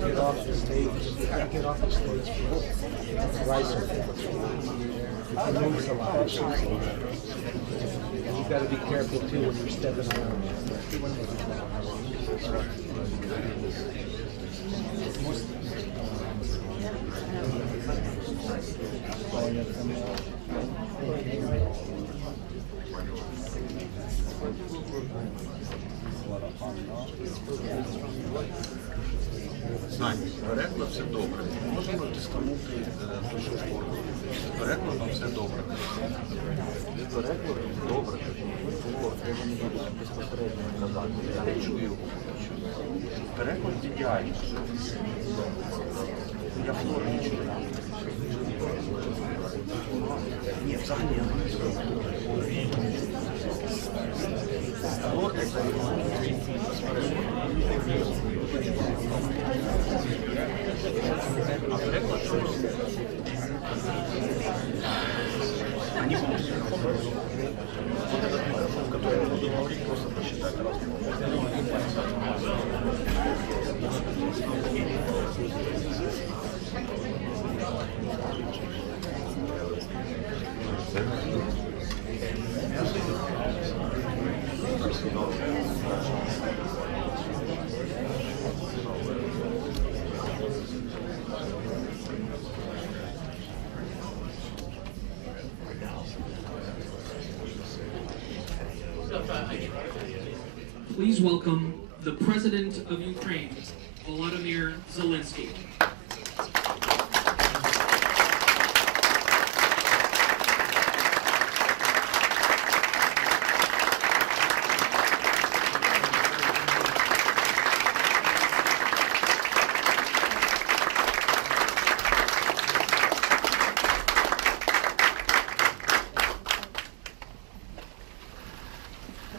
Get off the stage. Get off the stage. Right. It moves a lot. And you've got to be careful too when you're stepping around. Знань, переклад все добре. Можемо тиснути ту сторону. Перекладом все добре. Переклад добре. Треба мені безпосередньо казати. Я не чую його. Переклад ідеальний. Я флор не чую. Ні, взагалі я не чую. Флор – це они будут вот этот микрофон, который я буду говорить, просто посчитать раз. Please welcome the President of Ukraine, Volodymyr Zelensky.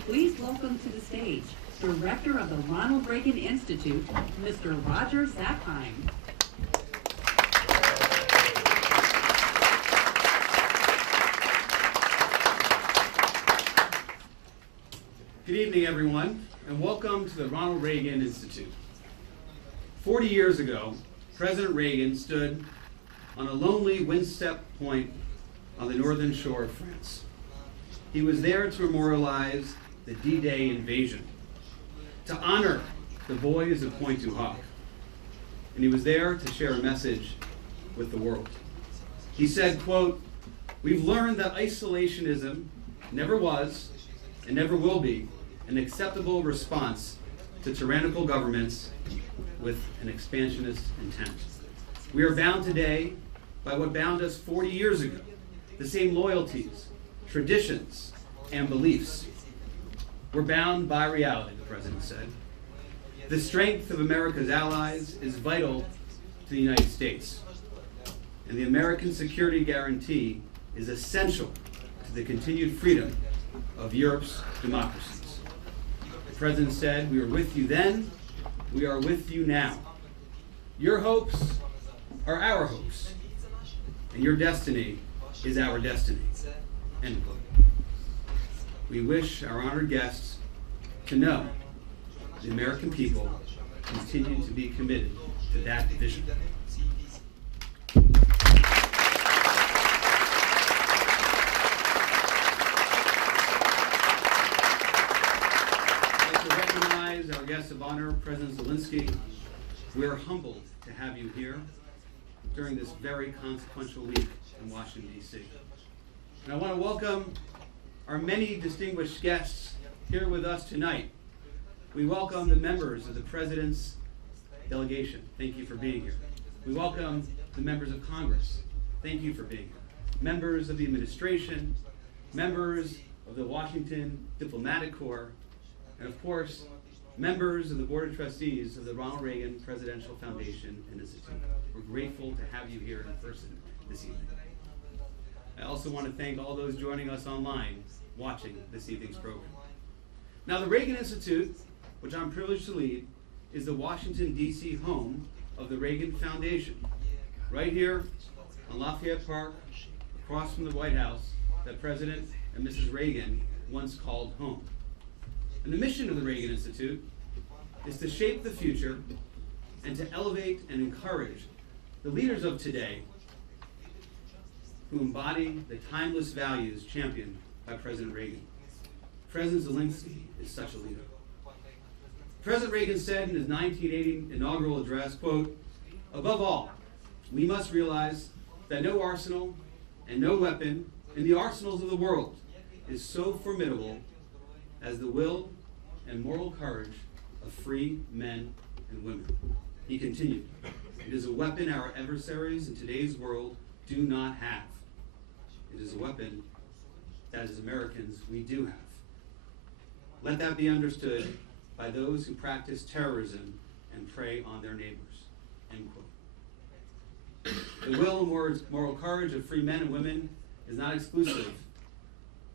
Please welcome to the stage, Director of the Ronald Reagan Institute, Mr. Roger Sackheim. Good evening, everyone, and welcome to the Ronald Reagan Institute. 40 years ago, President Reagan stood on a lonely Winstep Point on the northern shore of France. He was there to memorialize the D-Day invasion, to honor the boys of Pointe du Hoc, and he was there to share a message with the world. He said, quote, "We've learned that isolationism never was and never will be an acceptable response to tyrannical governments with an expansionist intent. We are bound today by what bound us 40 years ago, the same loyalties, traditions, and beliefs. We're bound by reality," the President said. "The strength of America's allies is vital to the United States, and the American security guarantee is essential to the continued freedom of Europe's democracies." The President said, "We were with you then, we are with you now. Your hopes are our hopes, and your destiny is our destiny." End quote. We wish our honored guests to know the American people continue to be committed to that vision. I'd like to recognize our guest of honor, President Zelensky. We're humbled to have you here during this very consequential week in Washington, D.C. And I want to welcome our many distinguished guests here with us tonight. We welcome the members of the President's delegation. Thank you for being here. We welcome the members of Congress. Thank you for being here. Members of the administration, members of the Washington Diplomatic Corps, and of course, members of the Board of Trustees of the Ronald Reagan Presidential Foundation and Institute, we're grateful to have you here in person this evening. I also want to thank all those joining us online watching this evening's program. Now, the Reagan Institute, which I'm privileged to lead, is the Washington, D.C. home of the Reagan Foundation, right here on Lafayette Park, across from the White House, that President and Mrs. Reagan once called home. And the mission of the Reagan Institute is to shape the future and to elevate and encourage the leaders of today who embody the timeless values championed by President Reagan. President Zelensky is such a leader. President Reagan said in his 1980 inaugural address, quote, "Above all, we must realize that no arsenal and no weapon in the arsenals of the world is so formidable as the will and moral courage of free men and women." He continued, "It is a weapon our adversaries in today's world do not have. It is a weapon that as Americans we do have. Let that be understood by those who practice terrorism and prey on their neighbors." End quote. The will and moral courage of free men and women is not exclusive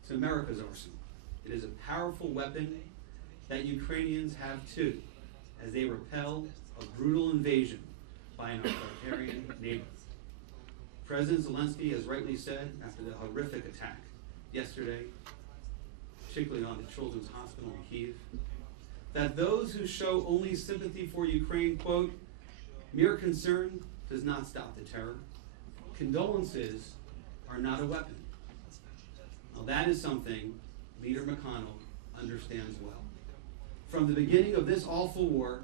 to America's arsenal. It is a powerful weapon that Ukrainians have too, as they repel a brutal invasion by an authoritarian neighbor. President Zelensky has rightly said, after the horrific attack yesterday, particularly on the Children's Hospital in Kyiv, that those who show only sympathy for Ukraine, quote, "mere concern does not stop the terror. Condolences are not a weapon." Now that is something Leader McConnell understands well. From the beginning of this awful war,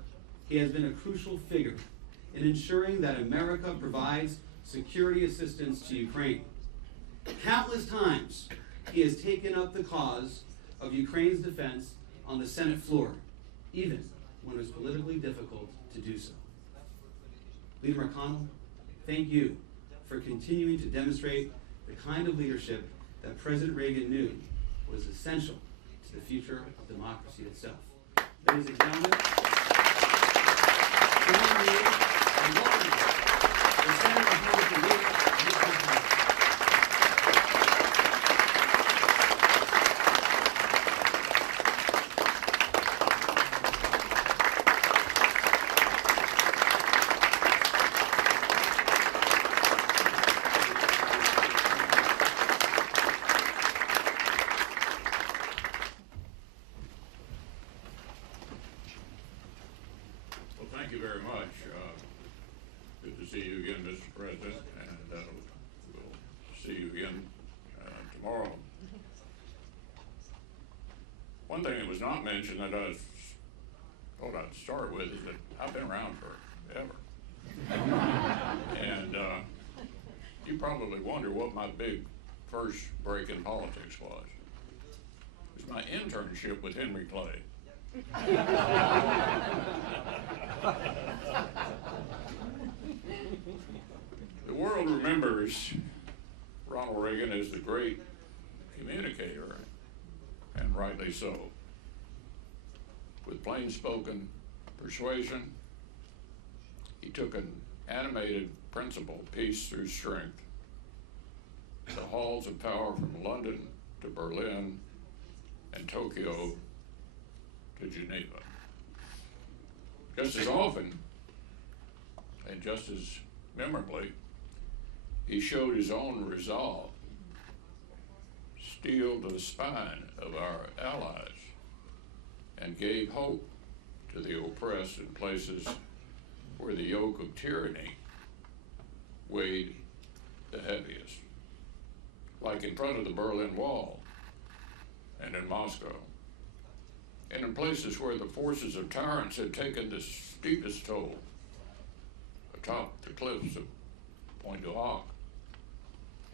he has been a crucial figure in ensuring that America provides security assistance to Ukraine. Countless times, he has taken up the cause of Ukraine's defense on the Senate floor, even when it was politically difficult to do so. Leader McConnell, thank you for continuing to demonstrate the kind of leadership that President Reagan knew was essential to the future of democracy itself. Ladies and gentlemen, join me in welcoming the Senator Republican leader of this country. Well, thank you very much. Good to see you again, Mr. President, and we'll see you again tomorrow. One thing that was not mentioned that I thought I'd start with is that I've been around forever. And you probably wonder what my big first break in politics was. It was my internship with Henry Clay. The world remembers Ronald Reagan as the great communicator, and rightly so. With plain-spoken persuasion, he took an animated principle, peace through strength, the halls of power from London to Berlin and Tokyo to Geneva. Just as often, and just as memorably, he showed his own resolve, steel to the spine of our allies, and gave hope to the oppressed in places where the yoke of tyranny weighed the heaviest, like in front of the Berlin Wall and in Moscow, and in places where the forces of tyrants had taken the steepest toll, atop the cliffs of Point du Hoc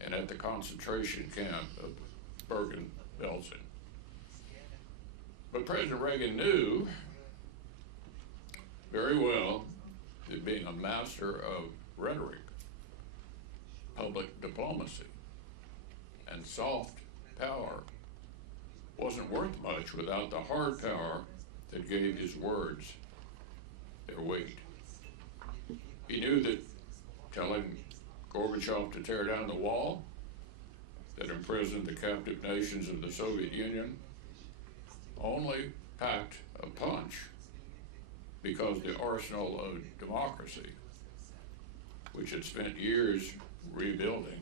and at the concentration camp of Bergen-Belsen. But President Reagan knew very well that being a master of rhetoric, public diplomacy, and soft power wasn't worth much without the hard power that gave his words their weight. He knew that telling Gorbachev to tear down the wall that imprisoned the captive nations of the Soviet Union only packed a punch because the arsenal of democracy, which had spent years rebuilding,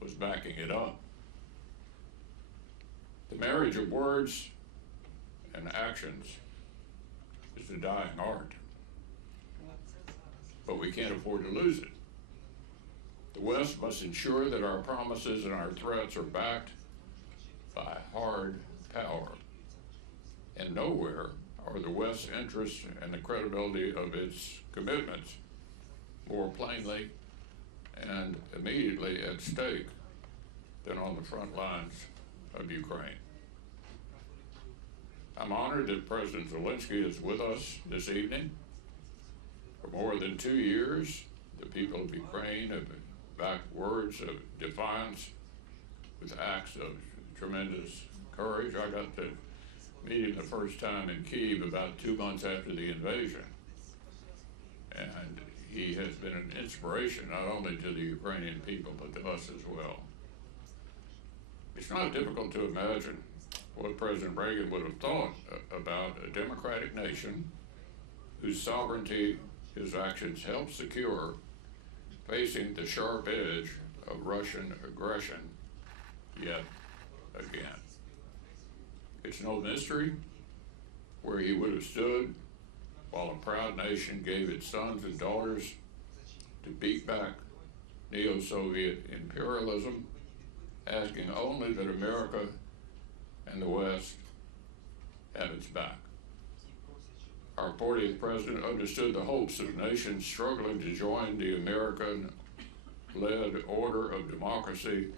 was backing it up. The marriage of words and actions is a dying art, but we can't afford to lose it. The West must ensure that our promises and our threats are backed by hard power. And nowhere are the West's interests and the credibility of its commitments more plainly and immediately at stake than on the front lines of Ukraine. I'm honored that President Zelensky is with us this evening. For more than 2 years, the people of Ukraine have backed words of defiance with acts of tremendous courage. I got to meet him the first time in Kyiv about 2 months after the invasion. And he has been an inspiration not only to the Ukrainian people, but to us as well. It's not difficult to imagine what President Reagan would have thought about a democratic nation whose sovereignty his actions helped secure, facing the sharp edge of Russian aggression yet again. It's no mystery where he would have stood while a proud nation gave its sons and daughters to beat back neo-Soviet imperialism, asking only that America and the West have its back. Our 40th president understood the hopes of nations struggling to join the American-led order of democracy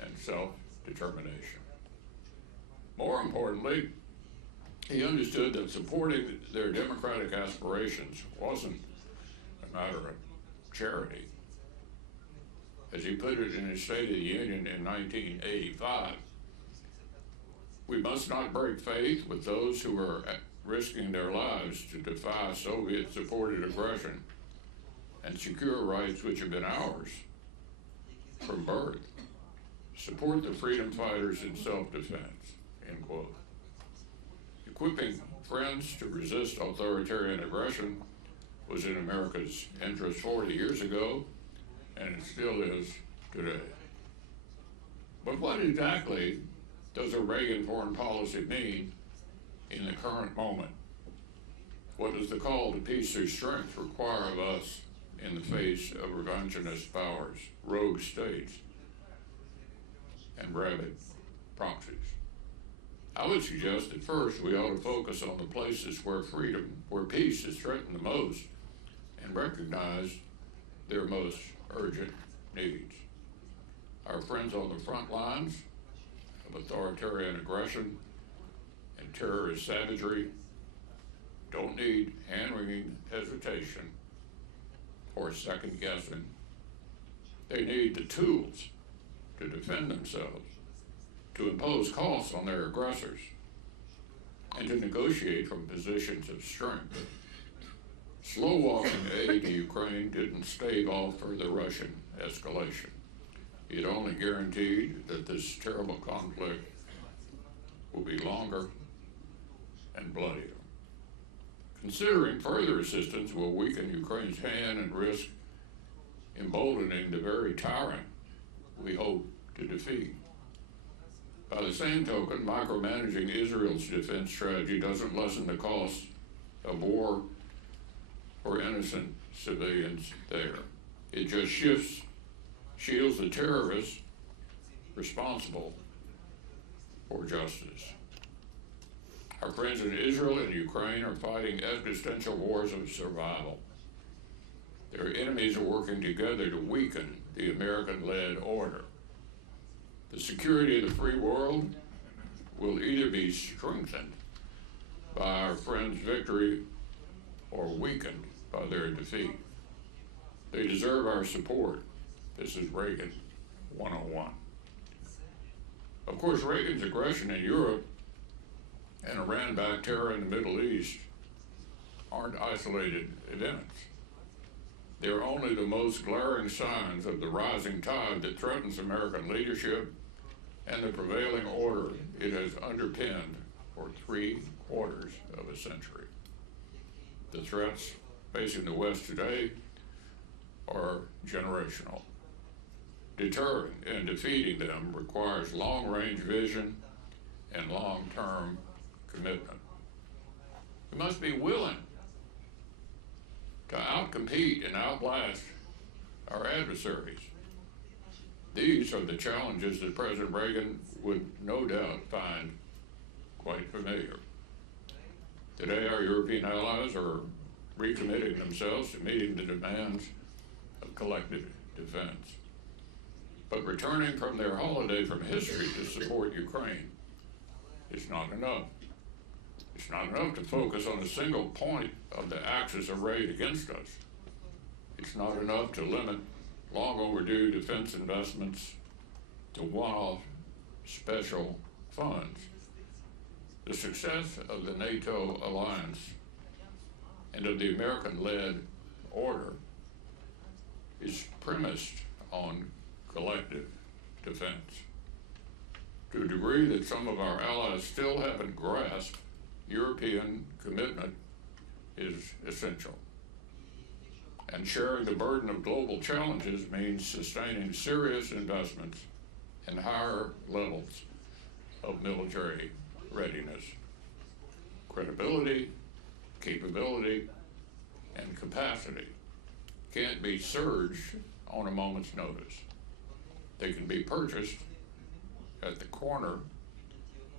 and self-determination. More importantly, he understood that supporting their democratic aspirations wasn't a matter of charity. As he put it in his State of the Union in 1985, we must not break faith with those who are risking their lives to defy Soviet-supported aggression and secure rights which have been ours from birth. Support the freedom fighters in self-defense, end quote. Equipping friends to resist authoritarian aggression was in America's interest 40 years ago, and it still is today. But what exactly does a Reagan foreign policy mean in the current moment? What does the call to peace through strength require of us in the face of revisionist powers, rogue states, and rabid proxies? I would suggest that first we ought to focus on the places where freedom, where peace is threatened the most, and recognize their most urgent needs. Our friends on the front lines of authoritarian aggression and terrorist savagery don't need hand-wringing hesitation or second guessing. They need the tools to defend themselves, to impose costs on their aggressors, and to negotiate from positions of strength. Slow-walking aid to Ukraine didn't stave off further Russian escalation. It only guaranteed that this terrible conflict will be longer and bloodier. Considering further assistance will weaken Ukraine's hand and risk emboldening the very tyrant we hope to defeat. By the same token, micromanaging Israel's defense strategy doesn't lessen the cost of war for innocent civilians there. It just shields the terrorists responsible for justice. Our friends in Israel and Ukraine are fighting existential wars of survival. Their enemies are working together to weaken the American-led order. The security of the free world will either be strengthened by our friends' victory or weakened by their defeat. They deserve our support. This is Reagan 101. Of course, Reagan's aggression in Europe and Iran-backed terror in the Middle East aren't isolated events. They're only the most glaring signs of the rising tide that threatens American leadership and the prevailing order it has underpinned for 3/4 of a century. The threats facing the West today are generational. Deterring and defeating them requires long-range vision and long-term commitment. We must be willing to outcompete and outlast our adversaries. These are the challenges that President Reagan would no doubt find quite familiar. Today, our European allies are recommitting themselves to meeting the demands of collective defense. But returning from their holiday from history to support Ukraine is not enough. It's not enough to focus on a single point of the axis arrayed against us. It's not enough to limit long overdue defense investments to one-off special funds. The success of the NATO alliance and of the American-led order is premised on collective defense. To a degree that some of our allies still haven't grasped, European commitment is essential. And sharing the burden of global challenges means sustaining serious investments in higher levels of military readiness. Credibility, capability, and capacity can't be surged on a moment's notice. They can be purchased at the corner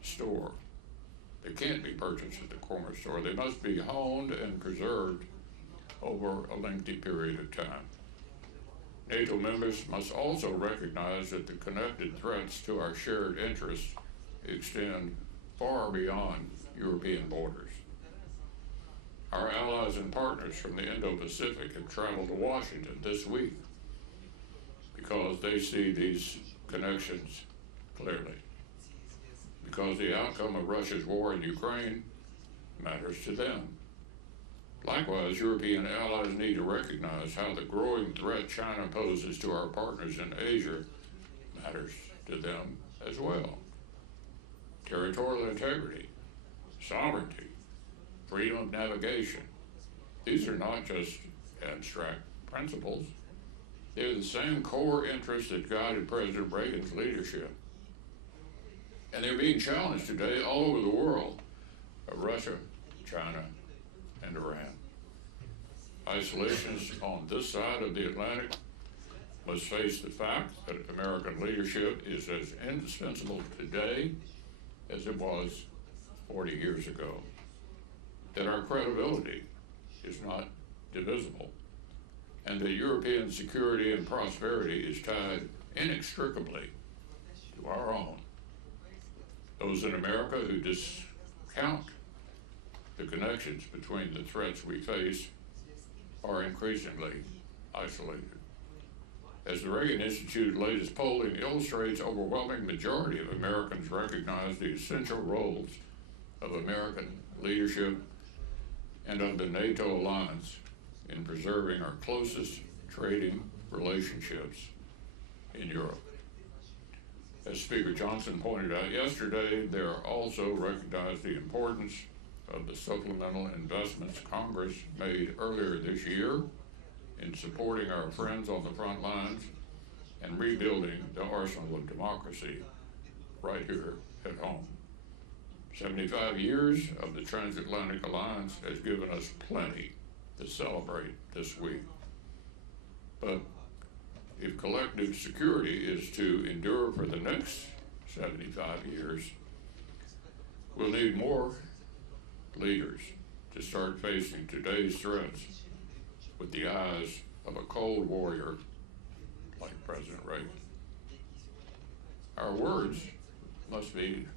store. They can't be purchased at the corner store. They must be honed and preserved over a lengthy period of time. NATO members must also recognize that the connected threats to our shared interests extend far beyond European borders. Our allies and partners from the Indo-Pacific have traveled to Washington this week because they see these connections clearly. Because the outcome of Russia's war in Ukraine matters to them. Likewise, European allies need to recognize how the growing threat China poses to our partners in Asia matters to them as well. Territorial integrity, sovereignty, freedom of navigation. These are not just abstract principles. They're the same core interests that guided President Reagan's leadership. And they're being challenged today all over the world by Russia, China, and Iran. Isolationists on this side of the Atlantic must face the fact that American leadership is as indispensable today as it was 40 years ago, that our credibility is not divisible, and that European security and prosperity is tied inextricably to our own. Those in America who discount the connections between the threats we face are increasingly isolated. As the Reagan Institute's latest polling illustrates, overwhelming majority of Americans recognize the essential roles of American leadership and of the NATO alliance in preserving our closest trading relationships in Europe. As Speaker Johnson pointed out yesterday, they also recognize the importance of the supplemental investments Congress made earlier this year in supporting our friends on the front lines and rebuilding the arsenal of democracy right here at home. 75 years of the transatlantic alliance has given us plenty to celebrate this week. But if collective security is to endure for the next 75 years, we'll need more leaders to start facing today's threats with the eyes of a cold warrior like President Reagan. Our words must be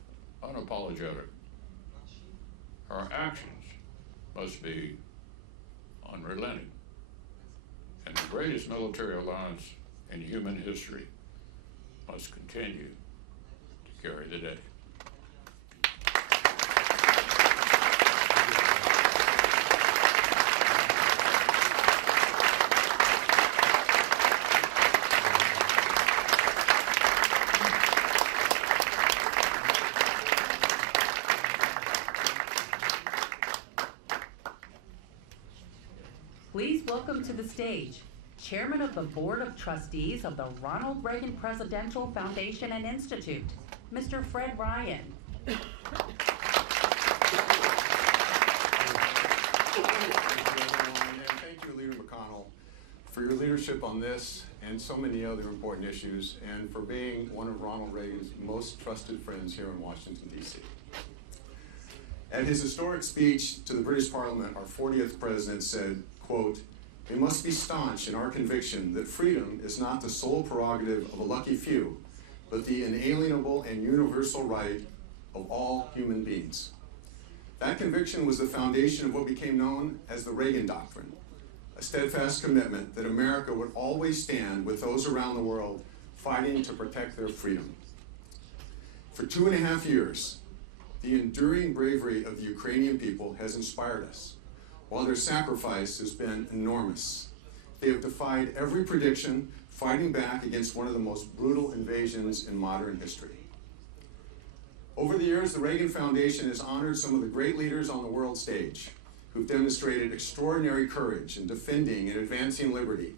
unapologetic. Our actions must be unrelenting. And the greatest military alliance in human history must continue to carry the day. Please welcome to the stage Chairman of the Board of Trustees of the Ronald Reagan Presidential Foundation and Institute, Mr. Fred Ryan. Thank you, Leader McConnell, for your leadership on this and so many other important issues, and for being one of Ronald Reagan's most trusted friends here in Washington, D.C. At his historic speech to the British Parliament, our 40th president said, quote, "We must be staunch in our conviction that freedom is not the sole prerogative of a lucky few, but the inalienable and universal right of all human beings." That conviction was the foundation of what became known as the Reagan Doctrine, a steadfast commitment that America would always stand with those around the world fighting to protect their freedom. For 2.5 years, the enduring bravery of the Ukrainian people has inspired us, while their sacrifice has been enormous. They have defied every prediction, fighting back against one of the most brutal invasions in modern history. Over the years, the Reagan Foundation has honored some of the great leaders on the world stage who've demonstrated extraordinary courage in defending and advancing liberty,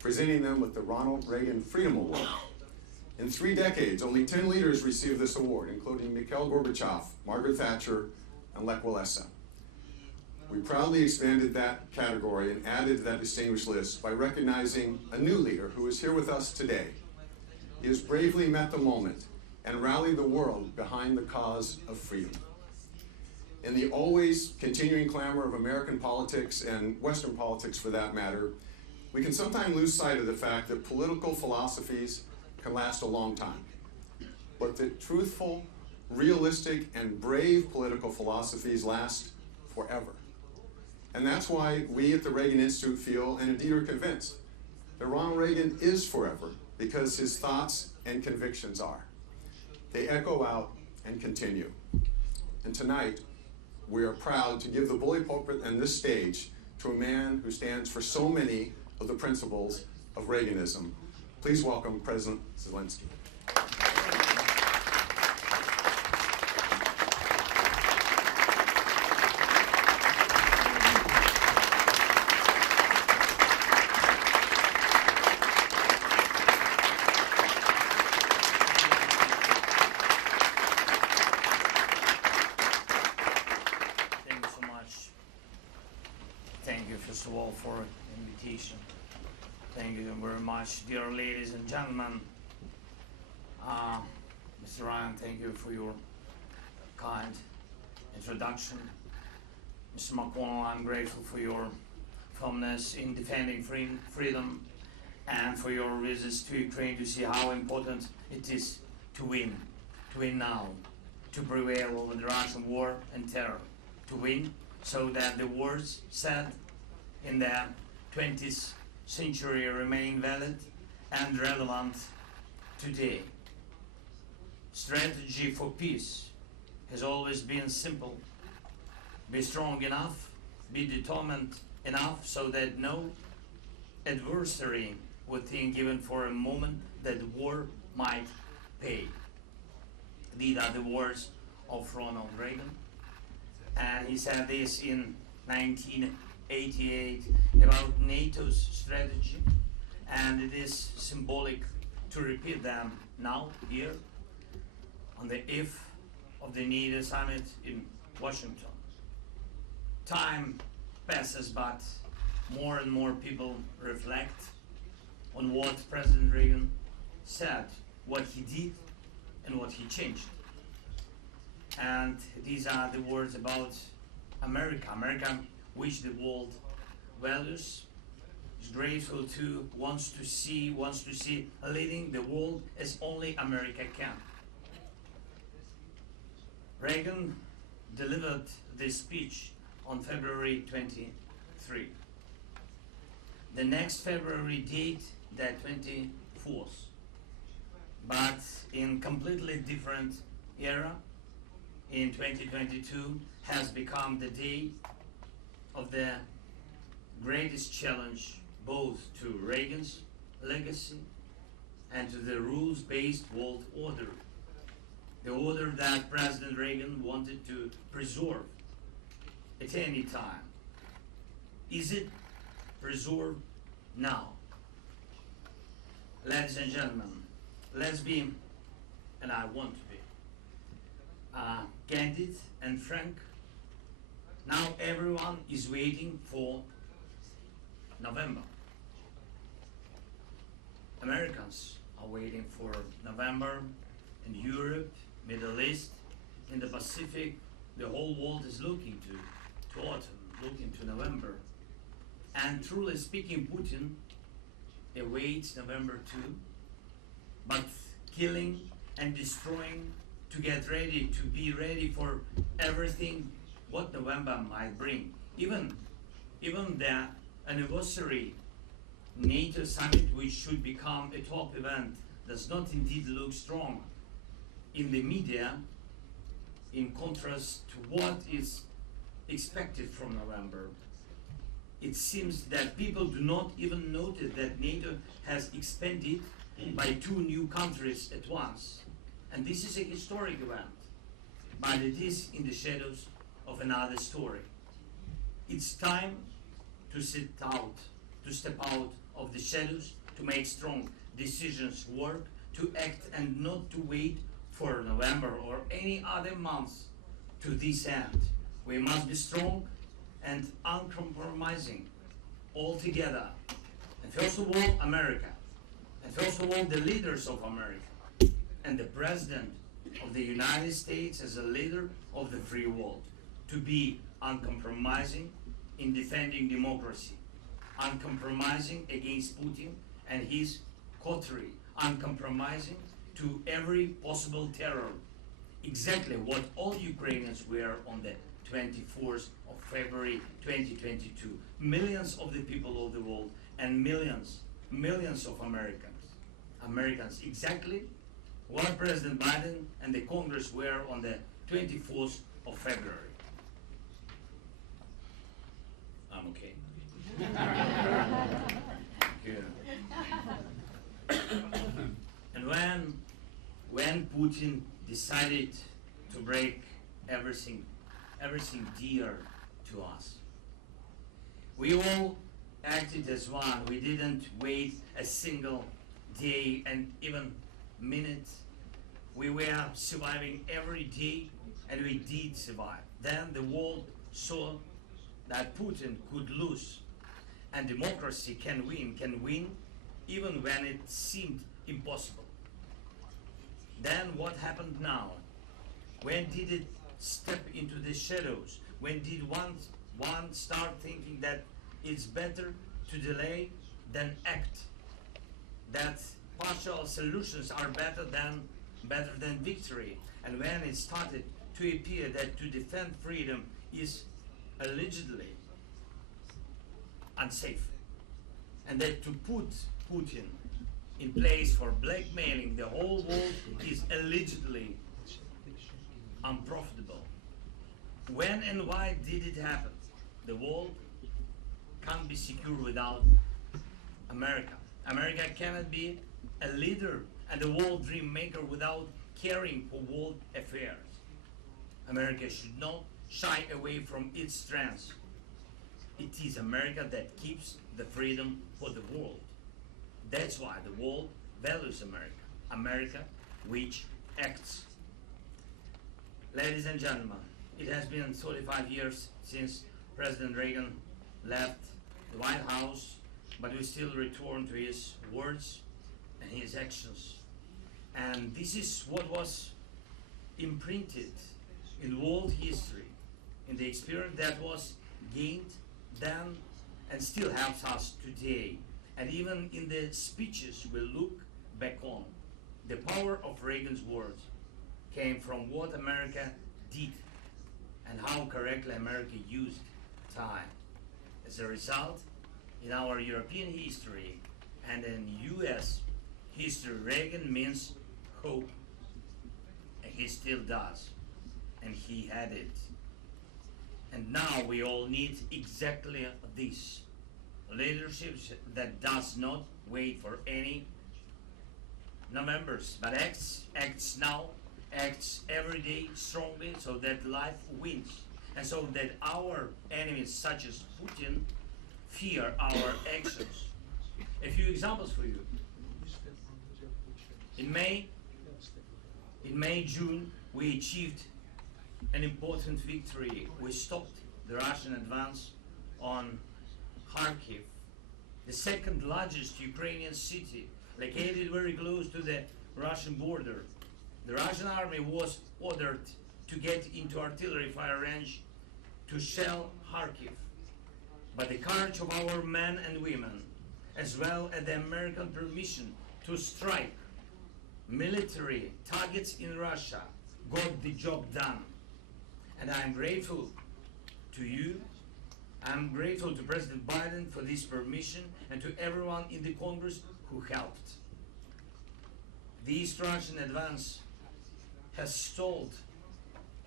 presenting them with the Ronald Reagan Freedom Award. In 3 decades, only 10 leaders received this award, including Mikhail Gorbachev, Margaret Thatcher, and Lech Walesa. We proudly expanded that category and added to that distinguished list by recognizing a new leader who is here with us today. He has bravely met the moment and rallied the world behind the cause of freedom. In the always continuing clamor of American politics and Western politics for that matter, we can sometimes lose sight of the fact that political philosophies can last a long time, but that truthful, realistic, and brave political philosophies last forever. And that's why we at the Reagan Institute feel, and indeed are convinced, that Ronald Reagan is forever, because his thoughts and convictions are. They echo out and continue. And tonight, we are proud to give the bully pulpit and this stage to a man who stands for so many of the principles of Reaganism. Please welcome President Zelensky. Thank you so much. Thank you, first of all, for the invitation. Thank you very much, dear ladies and gentlemen. Mr. Ryan, thank you for your kind introduction. Mr. McConnell, I'm grateful for your firmness in defending freedom and for your visits to Ukraine to see how important it is to win now, to prevail over the Russian war and terror, to win so that the words said in the 20th century remain valid and relevant today. Strategy for peace has always been simple. Be strong enough, be determined enough so that no adversary would think even for a moment that war might pay. These are the words of Ronald Reagan, and he said this in 1988 about NATO's strategy, and it is symbolic to repeat them now here on the eve of the NATO summit in Washington. Time passes, but more and more people reflect on what President Reagan said, what he did, and what he changed. And these are the words about America. America, which the world values, is grateful to, wants to see leading the world as only America can. Reagan delivered this speech on February 23. The next February date, the 24th, but in completely different era, in 2022, has become the day of the greatest challenge both to Reagan's legacy and to the rules-based world order. The order that President Reagan wanted to preserve at any time. Is it preserved now. Ladies and gentlemen, let's be, and I want to be, candid and frank. Now everyone is waiting for November. Americans are waiting for November in Europe, Middle East, in the Pacific. The whole world is looking to autumn, looking to November. And truly speaking, Putin awaits November too, but killing and destroying to get ready, to be ready for everything what November might bring. Even the anniversary NATO summit, which should become a top event, does not indeed look strong in the media, in contrast to what is expected from November. It seems that people do not even notice that NATO has expanded by 2 new countries at once. And this is a historic event, but it is in the shadows of another story. It's time to step out of the shadows, to make strong decisions work, to act and not to wait for November or any other month to this end. We must be strong and uncompromising all together. And first of all, America. And first of all, the leaders of America. And the President of the United States as a leader of the free world. To be uncompromising in defending democracy. Uncompromising against Putin and his coterie. Uncompromising to every possible terror. Exactly what all Ukrainians were on the 24th of February 2022. Millions of the people of the world and millions of Americans, exactly what President Biden and the Congress were on the 24th of February. I'm okay. Good. And when Putin decided to break everything dear to us, we all acted as one. We didn't wait a single day and even minute. We were surviving every day, and we did survive. Then the world saw that Putin could lose, and democracy can win even when it seemed impossible. Then what happened now? When did it step into the shadows? When did one start thinking that it's better to delay than act? That partial solutions are better than victory. And when it started to appear that to defend freedom is allegedly unsafe, and that to put Putin in place for blackmailing the whole world is allegedly unprofitable. When and why did it happen? The world can't be secure without America. America cannot be a leader and a world dream maker without caring for world affairs. America should not shy away from its strengths. It is America that keeps the freedom for the world. That's why the world values America. America which acts. Ladies and gentlemen, it has been 35 years since President Reagan left the White House, but we still return to his words and his actions. And this is what was imprinted in world history, in the experience that was gained then and still helps us today. And even in the speeches we look back on, the power of Reagan's words came from what America did and how correctly America used time. As a result, in our European history and in US history, Reagan means hope, and he still does, and he had it. And now we all need exactly this. Leadership that does not wait for any Novembers, but acts now, acts every day strongly so that life wins. And so that our enemies such as Putin fear our actions. A few examples for you. In May, June, we achieved an important victory. We stopped the Russian advance on Kharkiv, the second largest Ukrainian city, located very close to the Russian border. The Russian army was ordered to get into artillery fire range to shell Kharkiv. But the courage of our men and women, as well as the American permission to strike military targets in Russia, got the job done. And I'm grateful to you. I'm grateful to President Biden for this permission and to everyone in the Congress who helped. This Russian advance has stalled,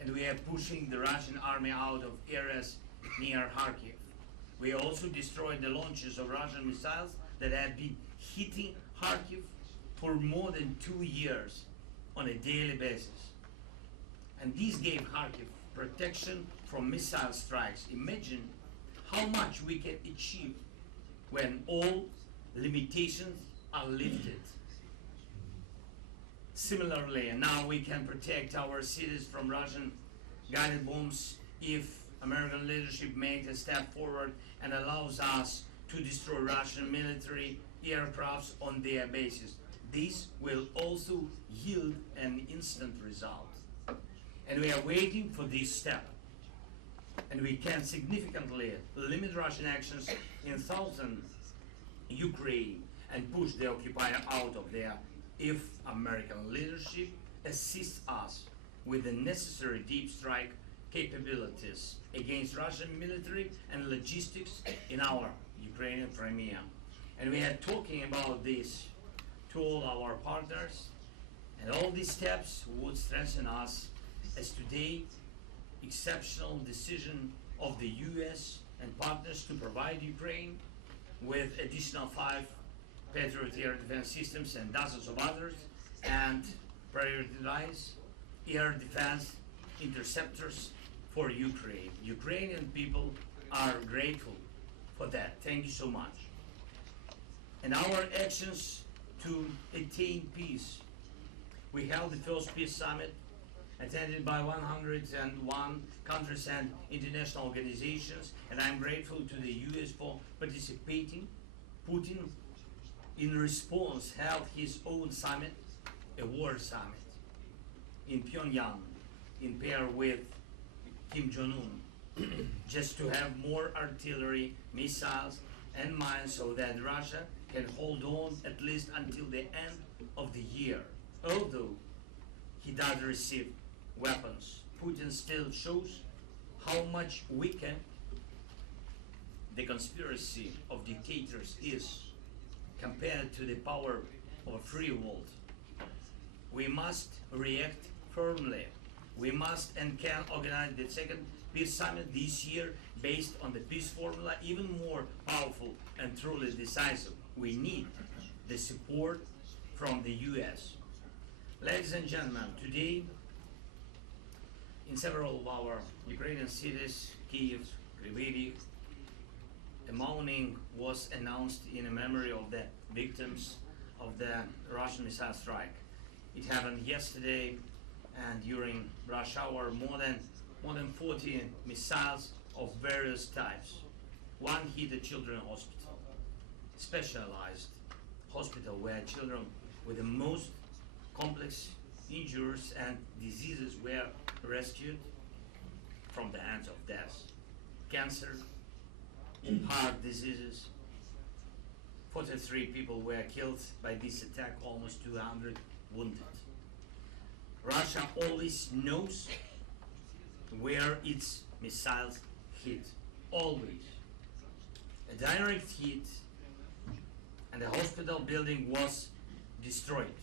and we are pushing the Russian army out of areas near Kharkiv. We also destroyed the launches of Russian missiles that had been hitting Kharkiv for more than 2 years on a daily basis. And this gave Kharkiv protection from missile strikes. Imagine how much we can achieve when all limitations are lifted. Similarly, now we can protect our cities from Russian guided bombs if American leadership makes a step forward and allows us to destroy Russian military aircrafts on their bases. This will also yield an instant result. And we are waiting for this step. And we can significantly limit Russian actions in southern Ukraine and push the occupier out of there if American leadership assists us with the necessary deep strike capabilities against Russian military and logistics in our Ukrainian Crimea. And we are talking about this to all our partners, and all these steps would strengthen us as today exceptional decision of the US and partners to provide Ukraine with additional 5 Patriot air defense systems and dozens of others, and prioritize air defense interceptors for Ukraine. Ukrainian people are grateful for that. Thank you so much. And our actions to attain peace. We held the first peace summit attended by 101 countries and international organizations, and I'm grateful to the US for participating. Putin, in response, held his own summit, a war summit, in Pyongyang, in pair with Kim Jong-un, just to have more artillery, missiles, and mines so that Russia can hold on at least until the end of the year. Although he does receive weapons, Putin still shows how much weaker the conspiracy of dictators is compared to the power of a free world. We must react firmly. We must and can organize the second peace summit this year based on the peace formula, even more powerful and truly decisive. We need the support from the US. Ladies and gentlemen, today in several of our Ukrainian cities, Kyiv, Kryvyi, a mourning was announced in memory of the victims of the Russian missile strike. It happened yesterday, and during rush hour, more than 40 missiles of various types. One hit a children's hospital, specialized hospital where children with the most complex injuries and diseases were rescued from the hands of death. Cancer, heart diseases. 43 people were killed by this attack, almost 200 wounded. Russia always knows where its missiles hit, always. A direct hit, and the hospital building was destroyed.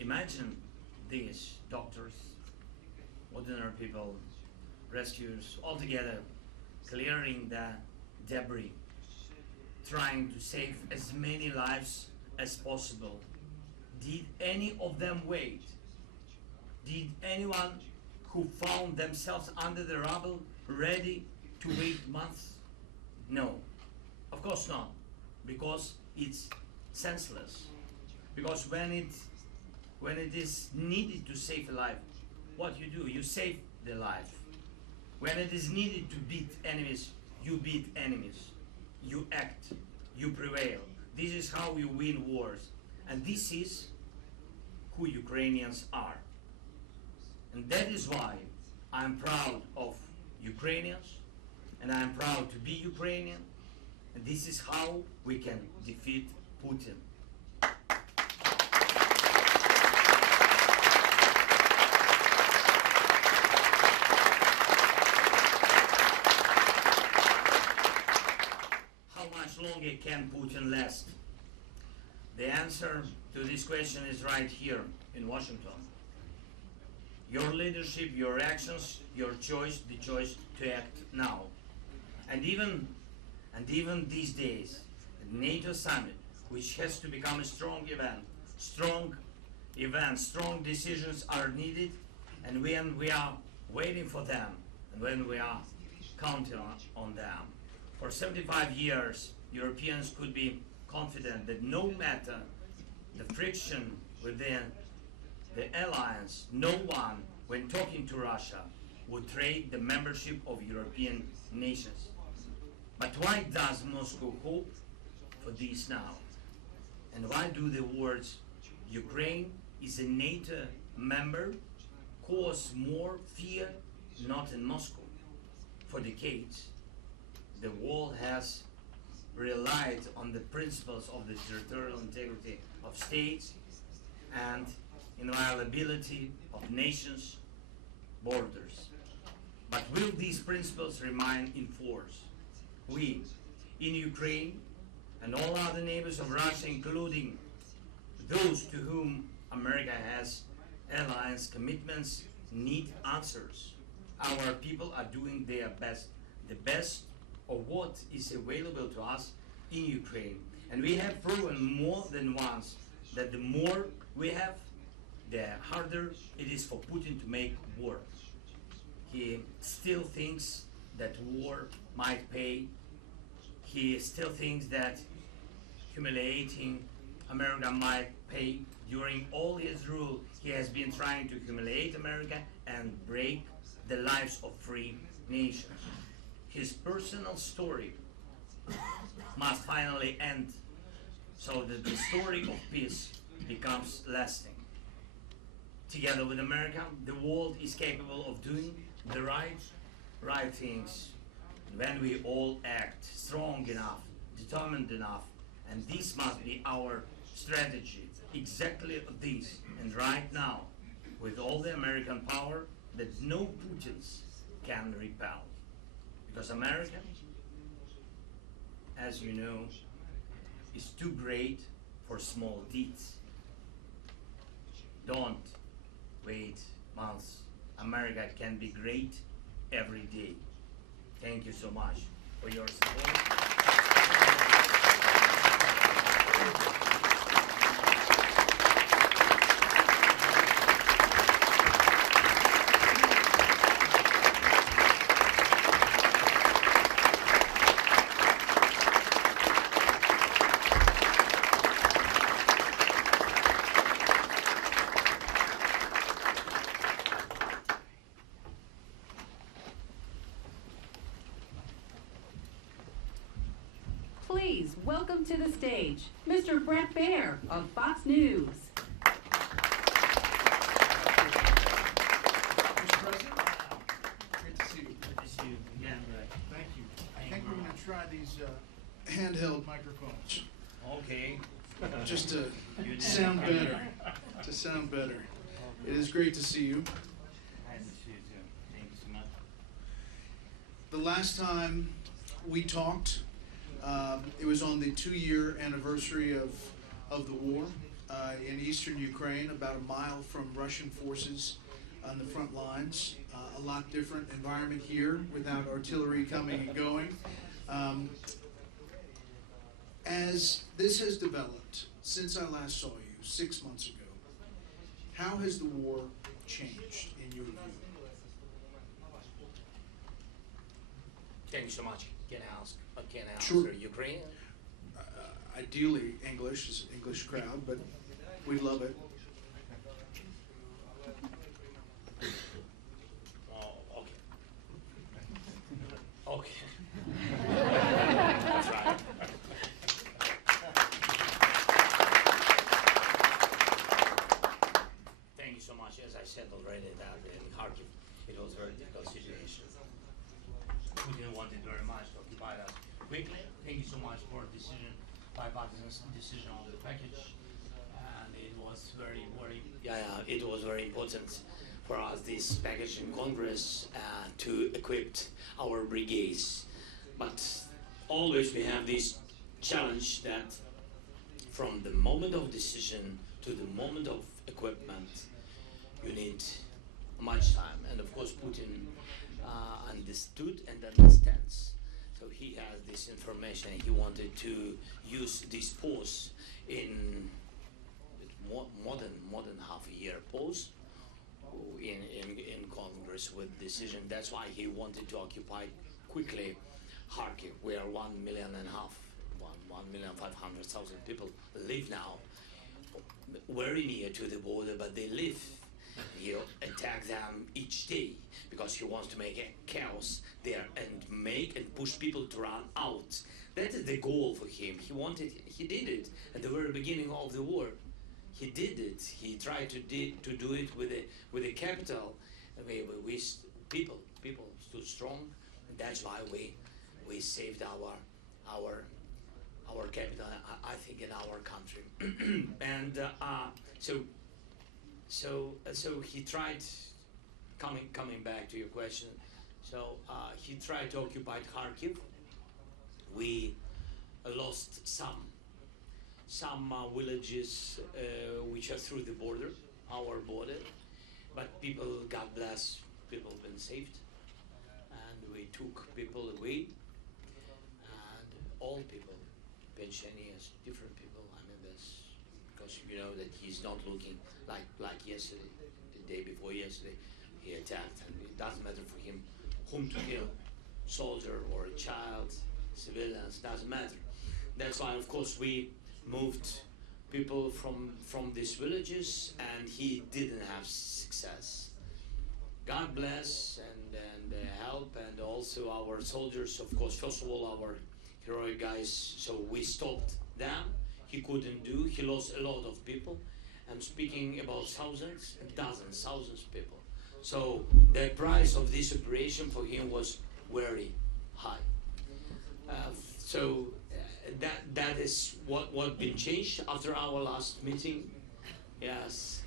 Imagine these doctors, ordinary people, rescuers, all together clearing the debris, trying to save as many lives as possible. Did any of them wait? Did anyone who found themselves under the rubble ready to wait months? No, of course not, because it's senseless. Because when it is needed to save a life, what you do? You save the life. When it is needed to beat enemies, you beat enemies. You act, you prevail. This is how you win wars. And this is who Ukrainians are. And that is why I'm proud of Ukrainians, and I'm proud to be Ukrainian. And this is how we can defeat Putin. How much longer can Putin last? The answer to this question is right here in Washington. Your leadership, your actions, your choice, the choice to act now. And even these days, the NATO summit, which has to become a strong decisions are needed, and when we are waiting for them, and when we are counting on them. For 75 years, Europeans could be confident that no matter the friction within the alliance, no one, when talking to Russia, would trade the membership of European nations. But why does Moscow hope for this now? And why do the words Ukraine is a NATO member cause more fear not in Moscow? For decades, the world has relied on the principles of the territorial integrity of states and inviolability of nations' borders. But will these principles remain in force? We, in Ukraine, and all other neighbors of Russia, including those to whom America has alliance commitments, need answers. Our people are doing their best, the best of what is available to us in Ukraine. And we have proven more than once that the more we have, the harder it is for Putin to make war. He still thinks that war might pay. He still thinks that humiliating America might pay. During all his rule, he has been trying to humiliate America and break the lives of free nations. His personal story must finally end so that the story of peace becomes lasting. Together with America, the world is capable of doing the right things when we all act strong enough, determined enough, and this must be our strategy, exactly this. And right now, with all the American power that no Putins can repel. Because America, as you know, is too great for small deeds. Don't wait months. America can be great every day. Thank you so much for your support. Please welcome to the stage Mr. Brett Baer of Fox News. Mr. President, great to see you. Good to see you again, Brett. Thank you. I think we're going to try these handheld microphones, Okay. just to You did. sound better. To sound better. It is great to see you. Nice to see you too. Thank you so much. The last time we talked, it was on the 2-year anniversary of the war in eastern Ukraine, about a mile from Russian forces on the front lines. A lot different environment here without artillery coming and going. As this has developed since I last saw you 6 months ago, how has the war changed in your view? Thank you so much. Can I ask? Can I Sure. answer Ukrainian? Ideally, English is English crowd, but we love it. Oh, okay. Okay. That's right. Thank you so much. As I said already, that in Kharkiv, it was a very difficult situation. Putin wanted very much to occupy us quickly. Thank you so much for decision, bipartisan decision on the package, and it was very, it was very important for us this package in Congress to equip our brigades. But always we have this challenge that from the moment of decision to the moment of equipment, you need much time. And of course, Putin understood and understands. So he has this information. He wanted to use this pause in more than half a year pause in Congress with decision. That's why he wanted to occupy quickly Kharkiv, where 1.5 million, 1,500,000 people live now, very near to the border, but they live. He attack them each day because he wants to make a chaos there and push people to run out. That is the goal for him. He did it at the very beginning of the war. He did it. He tried to do it with a capital. We people stood strong. And that's why we saved our capital. I think in our country. And so he tried, coming back to your question, so he tried to occupy Kharkiv. We lost some villages which are through the border, our border, but people, God bless, people have been saved, and we took people away, and all people, pensioners, different people, I mean this, because you know that he's not looking like yesterday, the day before yesterday, he attacked, and it doesn't matter for him whom to kill, soldier or a child, civilians, doesn't matter. That's why, of course, we moved people from these villages, and he didn't have success. God bless and help, and also our soldiers, of course, first of all, our heroic guys, so we stopped them. He couldn't do, he lost a lot of people. I'm speaking about thousands and thousands of people. So the price of this operation for him was very high. That is what been changed after our last meeting. Yes.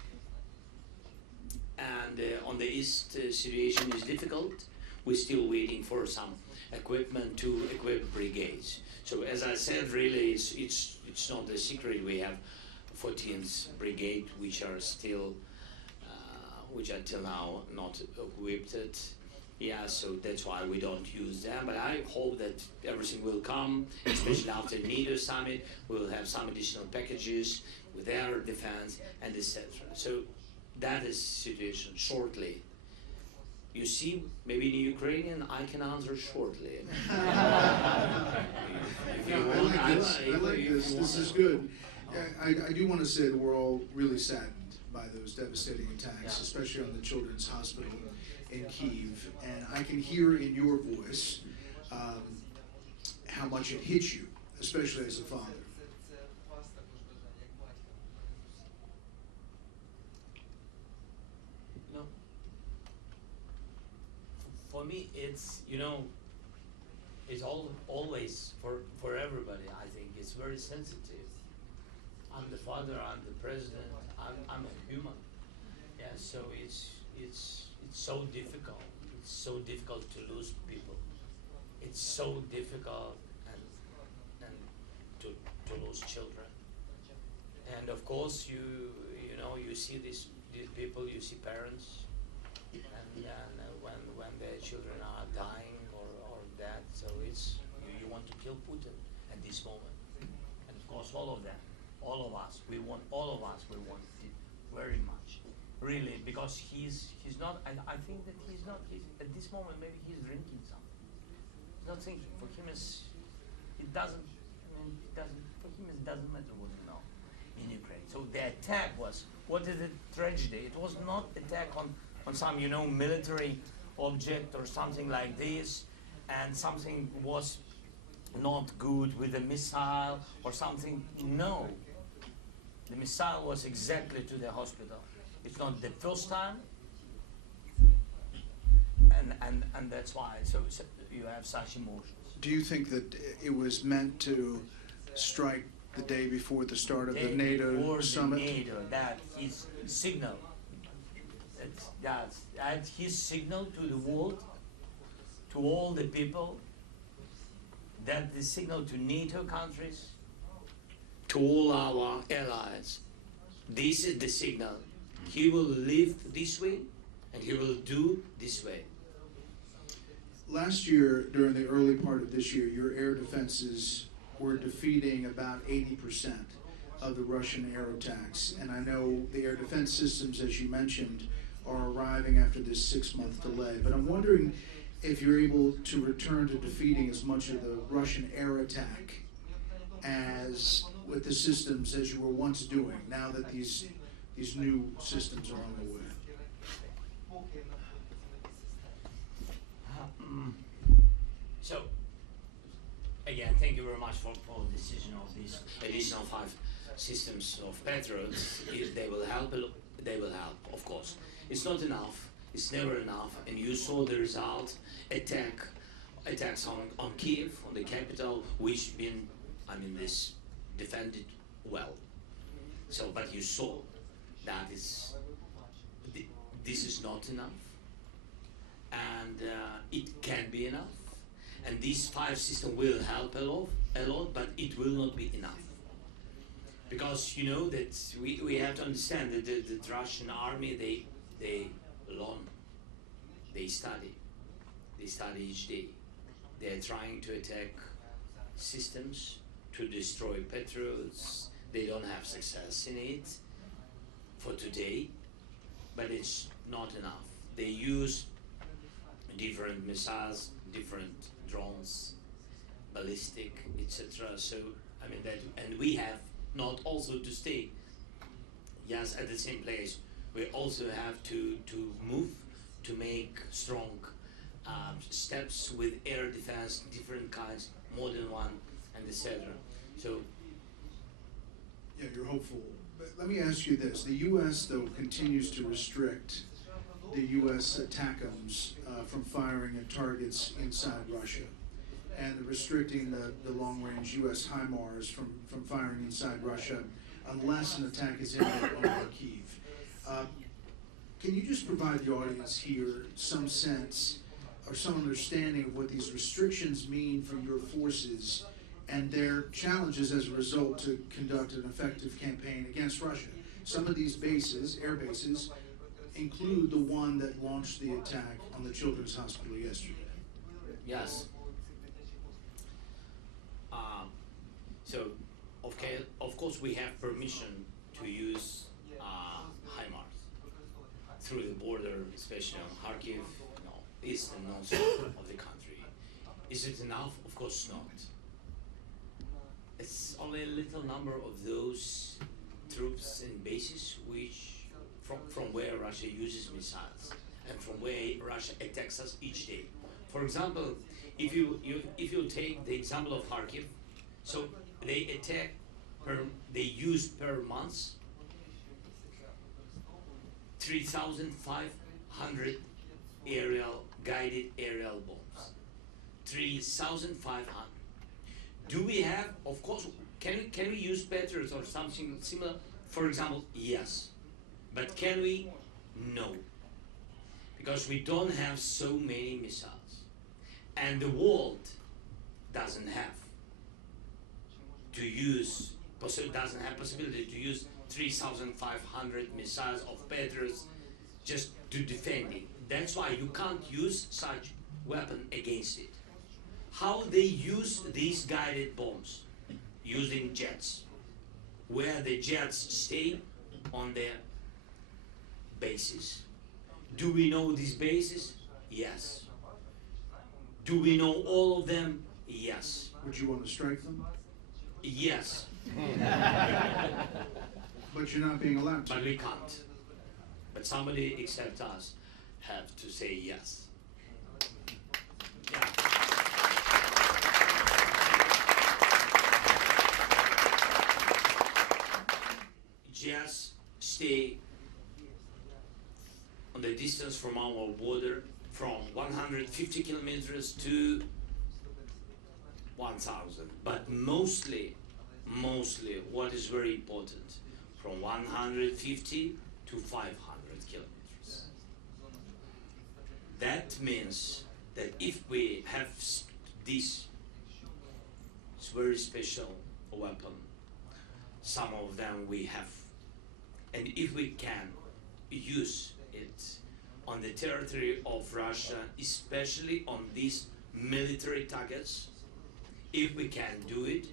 And on the east, situation is difficult. We're still waiting for some equipment to equip brigades. So as I said, really, it's not a secret. We have 14th Brigade, which are till now not equipped. Yeah, so that's why we don't use them. But I hope that everything will come, especially after NATO summit. We'll have some additional packages with air defense and etc. So that is situation shortly. You see, maybe in Ukrainian, I can answer shortly. I like this. This is good. I do want to say that we're all really saddened by those devastating attacks, especially on the Children's Hospital in Kyiv. And I can hear in your voice how much it hits you, especially as a father. No. For me, it's, it's always for everybody. I think it's very sensitive. I'm the father, I'm the president, I'm a human. Yeah, so it's so difficult. It's so difficult to lose people. It's so difficult and to lose children. And of course you see these people, you see parents, and when their children are dying or dead, so it's you want to kill Putin at this moment. And of course all of them. All of us, we want it very much, really, because he's not, I think that he's at this moment, maybe he's drinking something. not thinking. For him, it doesn't. I mean, it doesn't. For him, it doesn't matter what you know in Ukraine. So the attack was. What is the tragedy? It was not attack on some military object or something like this, and something was not good with the missile or something. No, the missile was exactly to the hospital. It's not the first time, and that's why. So you have such emotions. Do you think that it was meant to strike the day before the start of the NATO summit? NATO, that his signal. That's his signal to the world, to all the people. That the signal to NATO countries, to all our allies. This is the signal. He will live this way, and he will do this way. Last year, during the early part of this year, your air defenses were defeating about 80% of the Russian air attacks. And I know the air defense systems, as you mentioned, are arriving after this 6-month delay. But I'm wondering if you're able to return to defeating as much of the Russian air attack as with the systems as you were once doing, now that these new systems are on the way. So, again, thank you very much for the decision of these additional 5 systems of Patriots. If they will help, they will help, of course. It's not enough. It's never enough. And you saw the result, attacks on Kiev, on the capital, which been, this defended well. So, but you saw that this is not enough. And it can be enough. And these 5 systems will help a lot, but it will not be enough. Because that we have to understand that the Russian army, they learn, they study each day. They're trying to attack systems, to destroy Patriots. They don't have success in it for today, but it's not enough. They use different missiles, different drones, ballistic, etc. So and we have not also to stay at the same place. We also have to move to make strong steps with air defense, different kinds, more than one, and etc. So yeah, you're hopeful. But let me ask you this: the U.S. though continues to restrict the U.S. ATACMS from firing at targets inside Russia, and restricting the long-range U.S. HIMARS from firing inside Russia unless an attack is imminent on Kyiv. Can you just provide the audience here some sense or some understanding of what these restrictions mean for your forces and their challenges as a result to conduct an effective campaign against Russia? Some of these bases, air bases, include the one that launched the attack on the Children's Hospital yesterday. Yes. So, of course, we have permission to use HIMARS through the border, especially on Kharkiv, east and north of the country. Is it enough? Of course not. It's only a little number of those troops and bases which from where Russia uses missiles and from where Russia attacks us each day. For example, if you take the example of Kharkiv, so they use per month 3,500 guided aerial bombs. 3,500. Do we have? Of course. Can we use Patriots or something similar? For example, yes. But can we? No. Because we don't have so many missiles. And the world doesn't have possibility to use 3,500 missiles of Patriots just to defend it. That's why you can't use such weapon against it. How they use these guided bombs? Using jets, where the jets stay on their bases. Do we know these bases? Yes. Do we know all of them? Yes. Would you want to strike them? Yes. But you're not being allowed to. But we can't. But somebody except us have to say yes. Yeah. Just stay on the distance from our border from 150 kilometers to 1,000, but mostly what is very important, from 150 to 500 kilometers. That means that if we have this very special weapon, some of them we have, and if we can use it on the territory of Russia, especially on these military targets, if we can do it,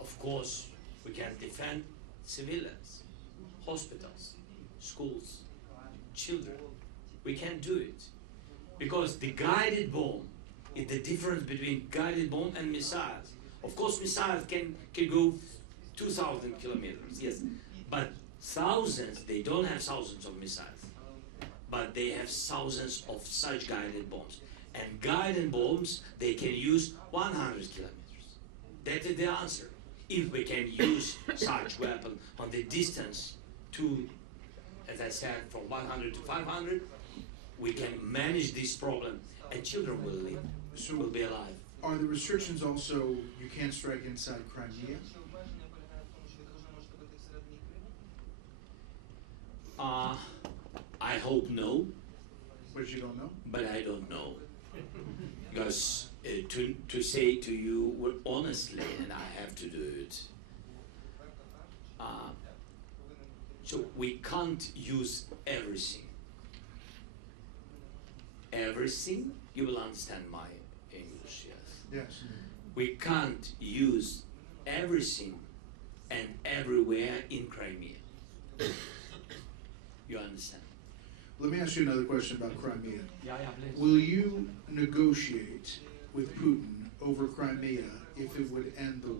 of course, we can defend civilians, hospitals, schools, children. We can do it. Because the guided bomb is the difference between guided bomb and missiles. Of course, missiles can go 2,000 kilometers, yes. But thousands, they don't have thousands of missiles. But they have thousands of such guided bombs. And guided bombs, they can use 100 kilometers. That is the answer. If we can use such weapon on the distance to, as I said, from 100 to 500, we can manage this problem, and children will live, will be alive. Are the restrictions also, you can't strike inside Crimea? I hope no. But you don't know? But I don't know. Because to say to you honestly, and I have to do it, so we can't use everything. Everything, you will understand my English, yes? Yes. We can't use everything and everywhere in Crimea. You understand? Let me ask you another question about Crimea. Yeah, please. Will you negotiate with Putin over Crimea if it would end the war?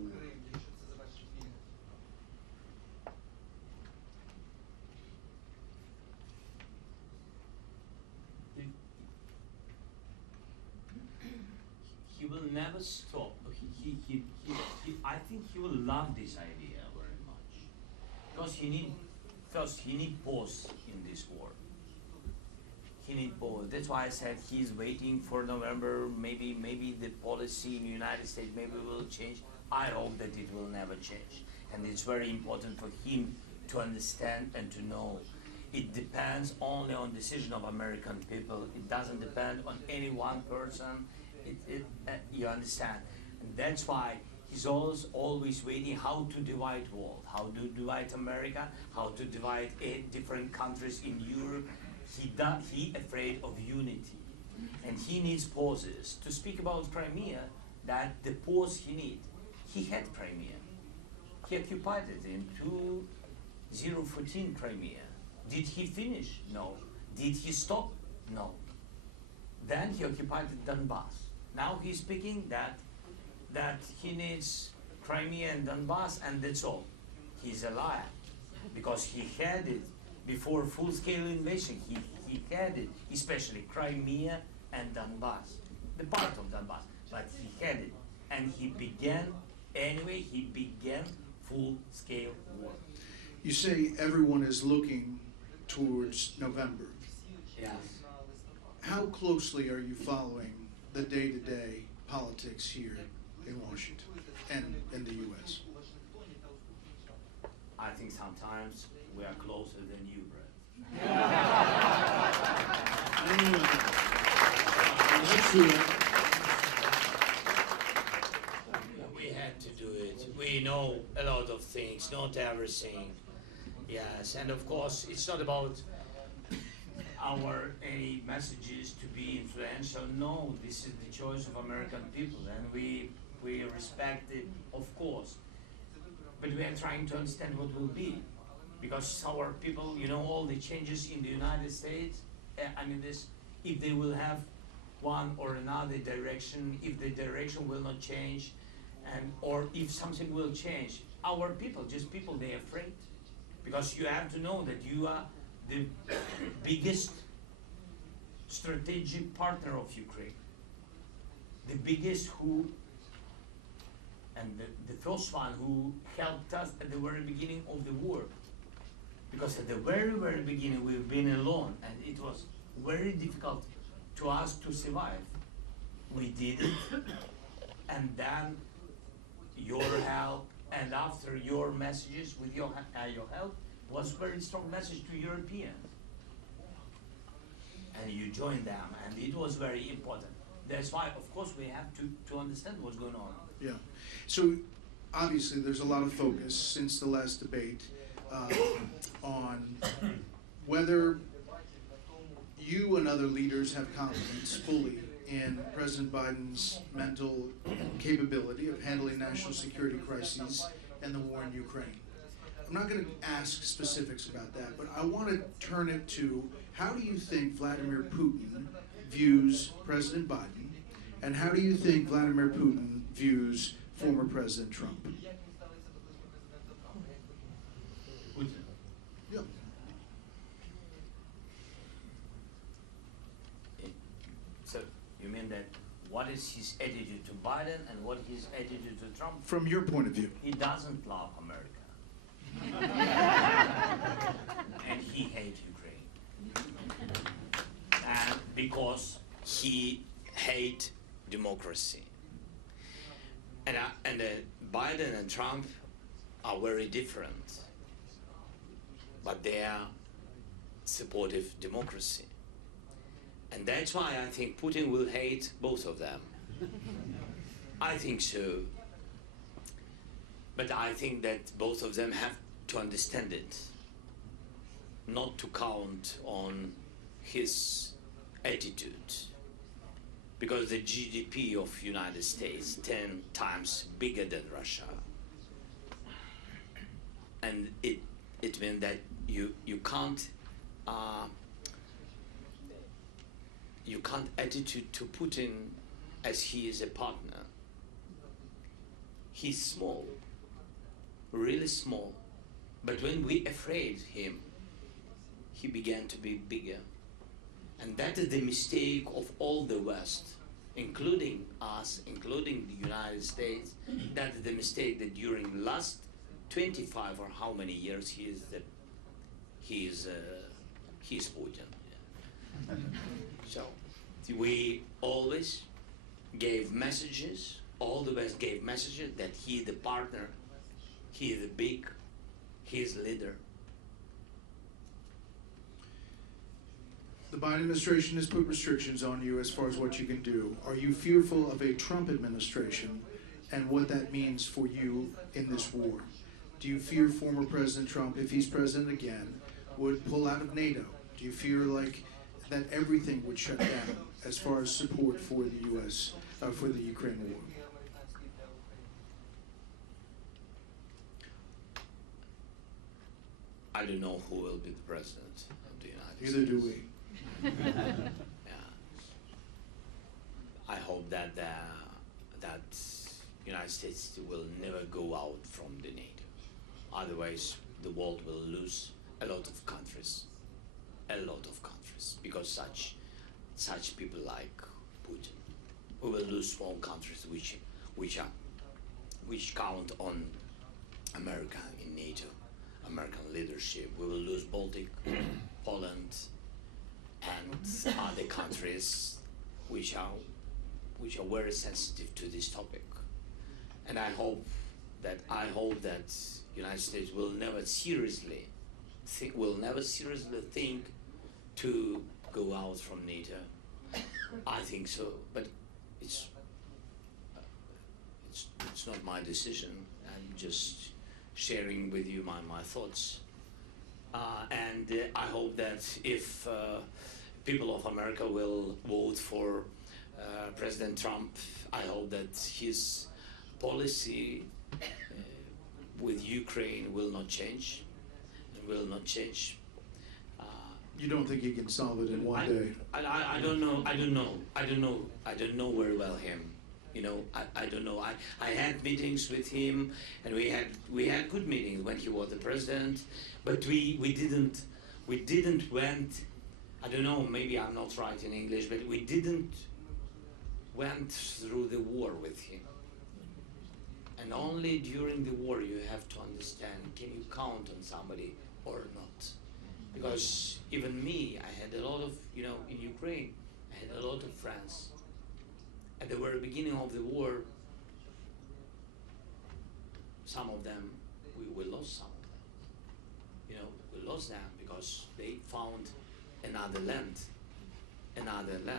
He will never stop. I think he will love this idea very much. Because he need both in this war. He need both. That's why I said he's waiting for November. Maybe the policy in the United States maybe will change. I hope that it will never change. And it's very important for him to understand and to know. It depends only on decision of American people. It doesn't depend on any one person. You understand? And that's why he's always waiting how to divide world, how to divide America, how to divide different countries in Europe. He afraid of unity, and he needs pauses. To speak about Crimea, that the pause he need. He had Crimea. He occupied it in 2014 Crimea. Did he finish? No. Did he stop? No. Then he occupied Donbass. Now he's speaking that he needs Crimea and Donbass, and that's all. He's a liar, because he had it before full-scale invasion. He had it, especially Crimea and Donbass, the part of Donbass, but he had it, and he began full-scale war. You say everyone is looking towards November. Yes. How closely are you following the day-to-day politics here in Washington and in the U.S.? I think sometimes we are closer than you, Brett. We had to do it. We know a lot of things, not everything. Yes, and of course, it's not about our any messages to be influential. No, this is the choice of American people, and we respect it, of course. But we are trying to understand what will be, because our people, all the changes in the United States. If they will have one or another direction, if the direction will not change, and or if something will change. Our people, just people, they're afraid. Because you have to know that you are the biggest strategic partner of Ukraine. The biggest and the first one who helped us at the very beginning of the war. Because at the very, very beginning we've been alone and it was very difficult to us to survive. We did it, and then your help, and after your messages with your help was very strong message to Europeans. And you joined them, and it was very important. That's why, of course, we have to understand what's going on. Yeah. So obviously there's a lot of focus since the last debate on whether you and other leaders have confidence fully in President Biden's mental capability of handling national security crises and the war in Ukraine. I'm not going to ask specifics about that, but I want to turn it to how do you think Vladimir Putin views President Biden, and how do you think Vladimir Putin views former President Trump? Putin. Yeah. So you mean that what is his attitude to Biden and what his attitude to Trump? From your point of view. He doesn't love America. And he hates Ukraine. And because he hates democracy. And Biden and Trump are very different, but they are supportive democracy. And that's why I think Putin will hate both of them. I think so. But I think that both of them have to understand it, not to count on his attitude. Because the GDP of United States 10 times bigger than Russia. And it means that you can't attitude to Putin as he is a partner. He's small, really small. But when we afraid him, he began to be bigger. And that is the mistake of all the West, including us, including the United States. That is the mistake that during the last 25 or how many years he is Putin. Yeah. So we always gave messages, all the West gave messages that he is the partner, he is the big, he is leader. The Biden administration has put restrictions on you as far as what you can do. Are you fearful of a Trump administration and what that means for you in this war? Do you fear former President Trump, if he's president again, would pull out of NATO? Do you fear like that everything would shut down as far as support for the U.S., for the Ukraine war? I don't know who will be the president of the United States. Neither do we. Yeah. I hope that that United States will never go out from the NATO. Otherwise, the world will lose a lot of countries, because such people like Putin. We will lose small countries which count on America in NATO, American leadership. We will lose Baltic, Poland, and other countries which are very sensitive to this topic. And I hope that United States will never seriously think to go out from NATO. I think so, but it's not my decision. I'm just sharing with you my thoughts. And I hope that if people of America will vote for President Trump, I hope that his policy with Ukraine will not change, You don't think he can solve it in one day? I don't know. I don't know very well him. You know, I don't know. I had meetings with him, and we had good meetings when he was the president, but we didn't went. I don't know. Maybe I'm not right in English, but we didn't went through the war with him. And only during the war you have to understand, can you count on somebody or not? Because even me, I had a lot of, you know, in Ukraine, I had a lot of friends. At the very beginning of the war, some of them, we lost some of them. You know, we lost them because they found another land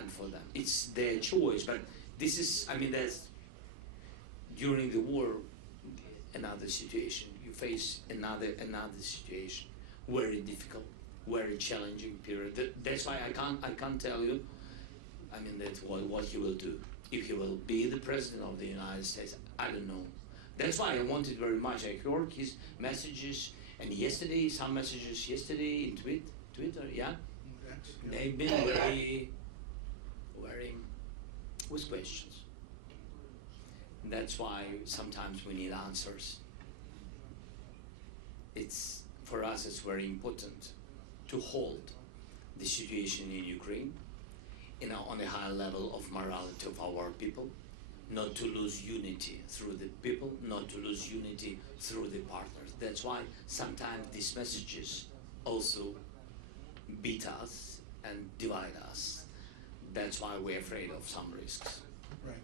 for them. It's their choice, but this is, I mean, there's, during the war, another situation. You face another situation, very difficult, very challenging period. That's why I can't tell you, I mean, that what he will do. If he will be the president of the United States, I don't know. That's why I wanted very much. I heard his messages, and yesterday, some messages yesterday in Twitter, yeah? They've been very, with questions. That's why sometimes we need answers. It's, for us, it's very important to hold the situation in Ukraine, you know, on a high level of morality of our people, not to lose unity through the people, not to lose unity through the partners. That's why sometimes these messages also beat us and divide us. That's why we're afraid of some risks. Right.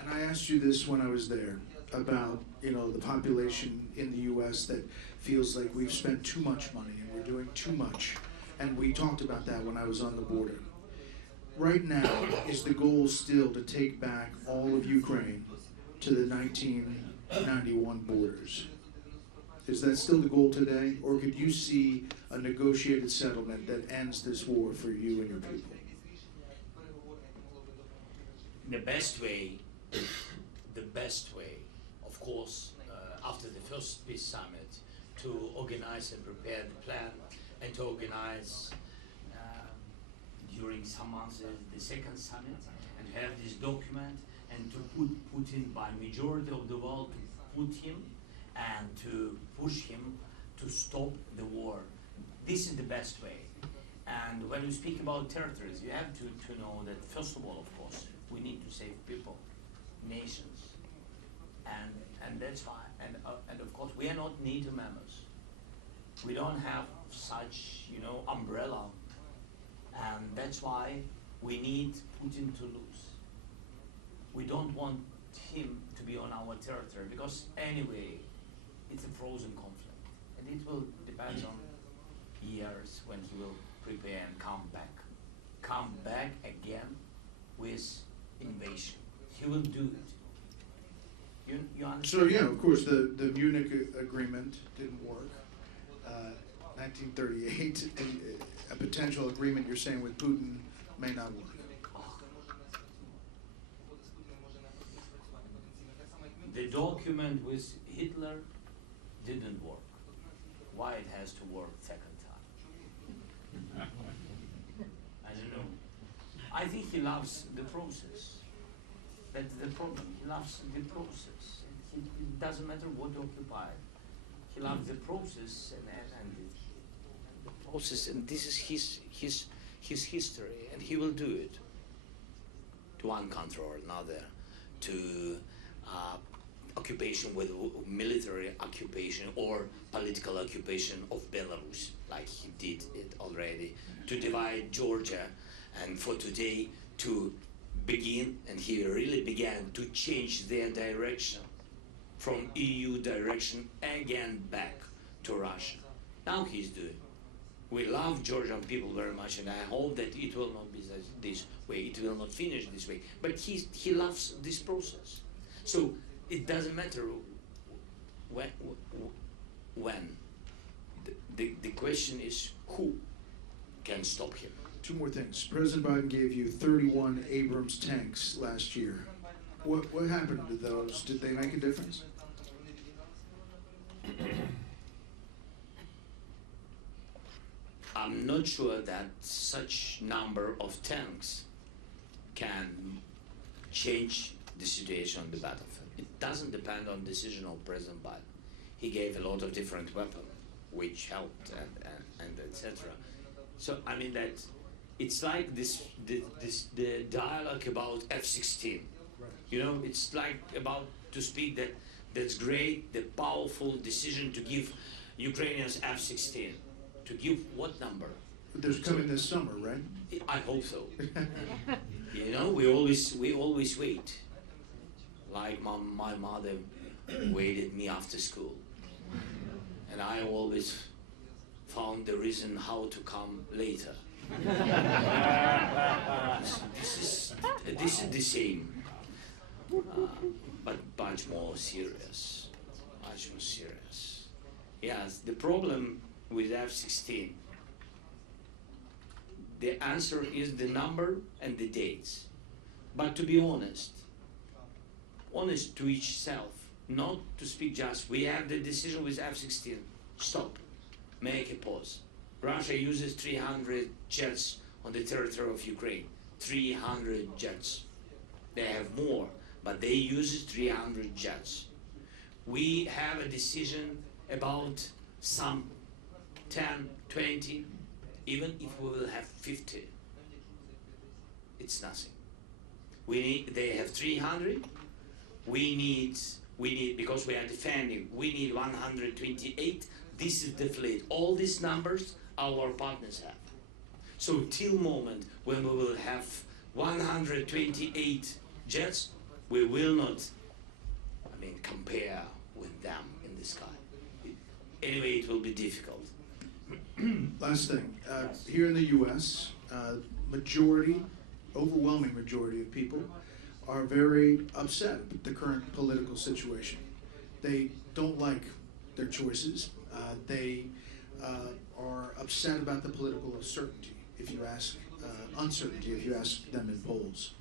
And I asked you this when I was there about, you know, the population in the U.S. that feels like we've spent too much money and we're doing too much. And we talked about that when I was on the border. Right now, is the goal still to take back all of Ukraine to the 1991 borders? Is that still the goal today? Or could you see a negotiated settlement that ends this war for you and your people? The best way, of course, after the first peace summit, to organize and prepare the plan, and to organize during some months the second summit, and have this document, and to put Putin by majority of the world, to put him and to push him to stop the war. This is the best way. And when you speak about territories, you have to know that, first of all, of course, we need to save people, nations, and that's why. And of course, we are not NATO members. We don't have such, you know, umbrella, and that's why we need Putin to lose. We don't want him to be on our territory, because anyway, it's a frozen conflict, and it will depend on years when he will prepare and come back again with invasion. He will do it. You understand? So yeah, of course, the Munich agreement didn't work. 1938, a potential agreement you're saying with Putin may not work. The document with Hitler didn't work. Why it has to work second time? I don't know. I think he loves the process. That's the problem. He loves the process. It doesn't matter what occupied. He loves the process and the process, and this is his history, and he will do it to one country or another, to occupation with military occupation or political occupation of Belarus, like he did it already, to divide Georgia, and for today to begin, and he really began to change their direction from EU direction again back to Russia. Now he's doing. We love Georgian people very much, and I hope that it will not be this way, it will not finish this way, but he loves this process. So it doesn't matter when. The question is who can stop him. Two more things. President Biden gave you 31 Abrams tanks last year. What happened to those? Did they make a difference? I'm not sure that such number of tanks can change the situation on the battlefield. It doesn't depend on decision of President Biden. He gave a lot of different weapons, which helped, and etc. So I mean that it's like the dialogue about F-16. You know, it's like about to speak that that's great, the powerful decision to give Ukrainians F-16. To give what number? But there's coming this summer, right? I hope so. You know, we always wait. Like my mother waited me after school, and I always found the reason how to come later. This is the same, but much more serious. Much more serious. Yes, the problem with F-16, the answer is the number and the dates. But to be honest to each self, not to speak just, we have the decision with F-16, stop, make a pause. Russia uses 300 jets on the territory of Ukraine, 300 jets. They have more, but they use 300 jets. We have a decision about some 10, 20, even if we will have 50, it's nothing. They have 300, we need, because we are defending, we need 128, this is the fleet. All these numbers our partners have. So till moment when we will have 128 jets, we will not, compare with them in the sky. Anyway, it will be difficult. Last thing, here in the U.S., overwhelming majority of people are very upset with the current political situation. They don't like their choices. They are upset about the political uncertainty, if you ask them in polls.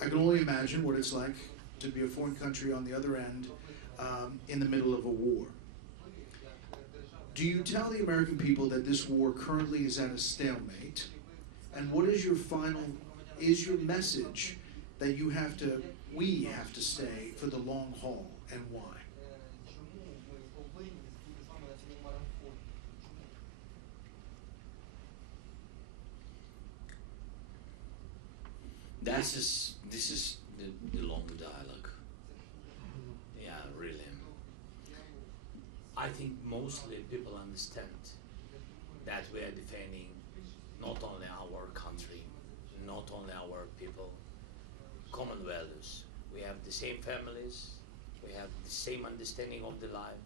I can only imagine what it's like to be a foreign country on the other end in the middle of a war. Do you tell the American people that this war currently is at a stalemate? And what is your message that we have to stay for the long haul, and why? This is the long dialogue. Yeah, really. I think mostly people understand that we are defending not only our country, not only our people, common values. We have the same families, we have the same understanding of the life.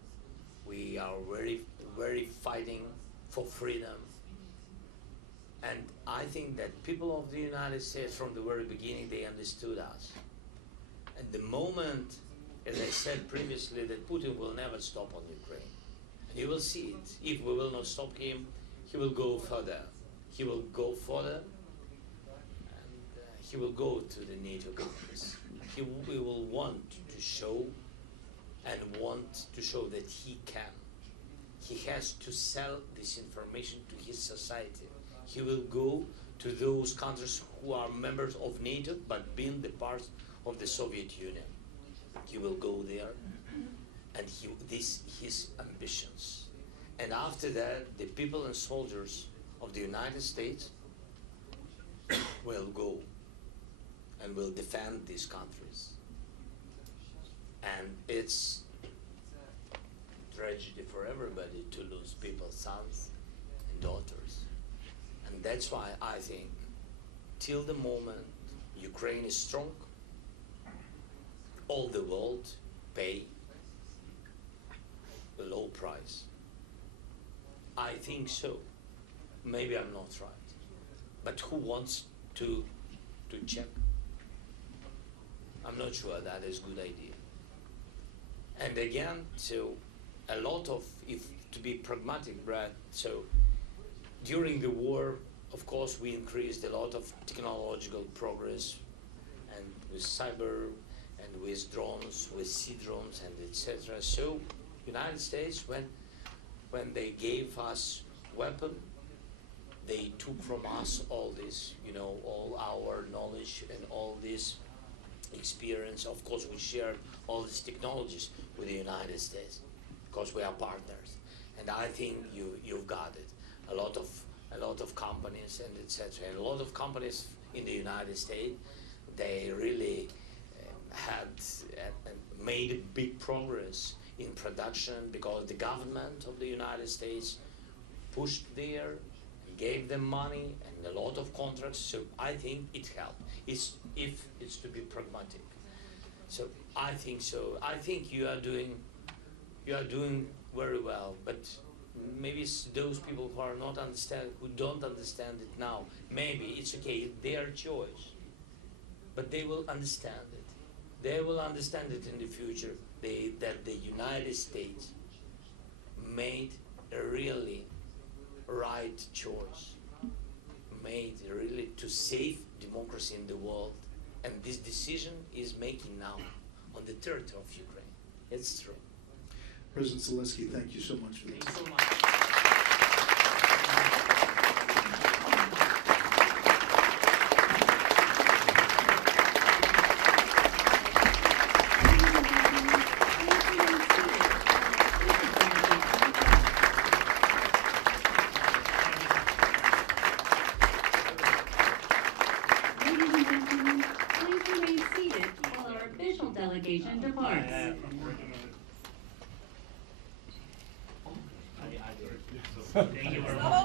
We are very, very fighting for freedom. And I think that people of the United States from the very beginning, they understood us. And the moment, as I said previously, that Putin will never stop on Ukraine. And you will see it. If we will not stop him, he will go further. He will go further, and he will go to the NATO countries. He will want to show that he can. He has to sell this information to his society. He will go to those countries who are members of NATO but being the part of the Soviet Union. He will go there, and his ambitions. And after that, the people and soldiers of the United States will go and will defend these countries. And it's tragedy for everybody to lose people's sons and daughters. And that's why I think till the moment Ukraine is strong, all the world pay a low price. I think so. Maybe I'm not right. But who wants to check? I'm not sure that is a good idea. And again, so a lot of, if to be pragmatic, Brad, so during the war, of course, we increased a lot of technological progress, and with cyber, and with drones, with sea drones, and etc. So, United States, when they gave us weapon, They took from us all this, all our knowledge and all this experience. Of course, we shared all these technologies with the United States because we are partners. And I think you've got it. A lot of companies and etc. And a lot of companies in the United States, they really had made big progress in production because the government of the United States pushed there, gave them money and a lot of contracts. So I think it helped. If it's to be pragmatic. So I think so. I think you are doing very well, but maybe it's those people who don't understand it now. Maybe it's okay, it's their choice, but they will understand it. They will understand it in the future. That the United States made a really right choice, made really to save democracy in the world, and this decision is making now on the territory of Ukraine. It's true. President Zelensky, thank you so much for this. Thank you so much. Delegation departs. Thank you very much.